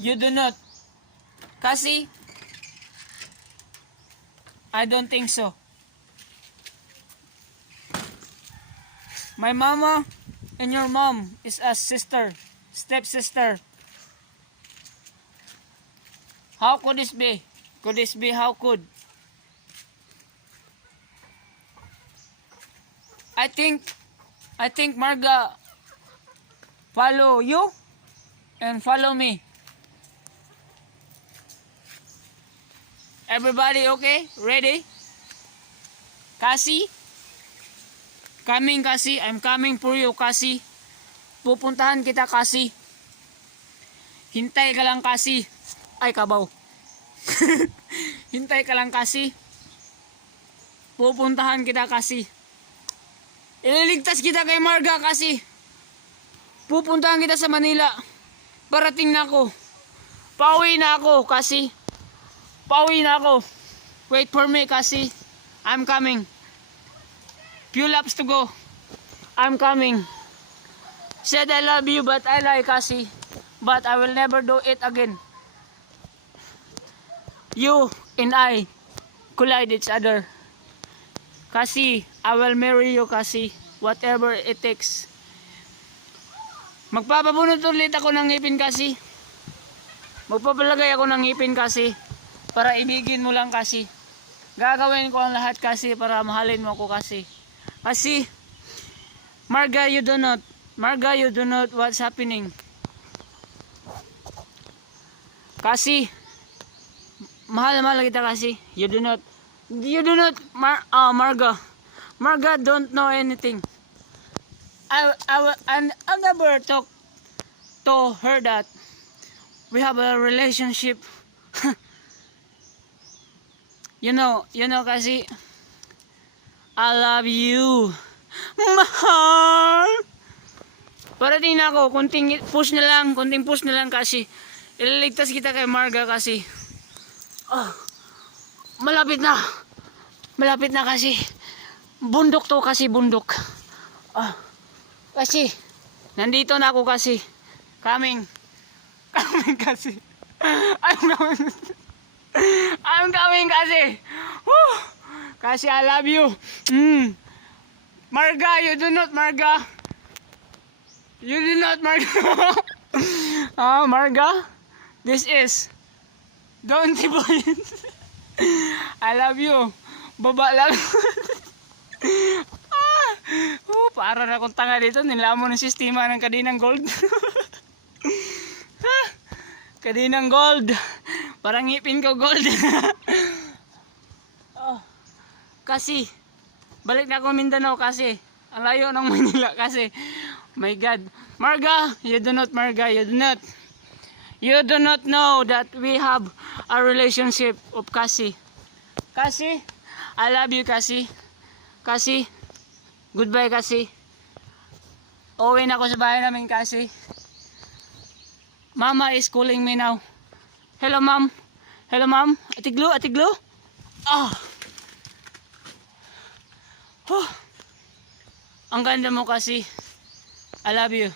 You do not. Kasi, I don't think so. My mama and your mom is a sister, stepsister. How could this be? Could this be? How could? I think Marga follow you and follow me. Everybody okay? Ready? Kasi? Coming kasi. I'm coming for you kasi. Pupuntahan kita kasi. Hintay ka lang kasi. Ay kabaw. Hintay ka lang kasi. Pupuntahan kita kasi. Ililigtas kita kay Marga kasi. Pupuntahan kita sa Manila. Parating na ako. Pauwi na ako kasi. Pauwi na ako. Wait for me kasi. I'm coming. Few laps to go. I'm coming. Said I love you but I lie kasi. But I will never do it again. You and I collide each other. Kasi I will marry you kasi. Whatever it takes. Magpapabunot ulit ako ng ngipin kasi. Magpapalagay ako ng ngipin kasi. Para ibigin mo lang kasi. Gagawin ko ang lahat kasi para mahalin mo ako kasi. Kasi Marga, you do not. Marga, you do not what's happening. Kasi mahal kita kasi. You do not. Marga. Marga don't know anything. I never talk to her that we have a relationship. You know kasi I love you. Mahal. Parating na ako, konting push na lang kasi ililigtas kita kay Marga kasi. Malapit na kasi. Bundok to kasi, bundok. Kasi nandito na ako kasi. Coming kasi. I'm coming kasi. Woo! Kasi I love you. Marga, you do not, Marga. You do not, Marga. Marga, this is don't boy. I love you. Baba lang. Para na akong tanga dito. Nilamon ng sistema ng kadinang gold. Kadinang gold. Parang ngipin ko gold. Kasi balik na ako Mindanao kasi ang layo ng Manila kasi. My God. Marga, you do not, Marga, you do not. You do not know that we have a relationship of kasi. Kasi, I love you kasi. Kasi, goodbye kasi. Uwi na ako sa bahay namin kasi. Mama is calling me now. Hello, mom. Hello, mom. Atiglo, atiglo. Ang ganda mo kasi. I love you.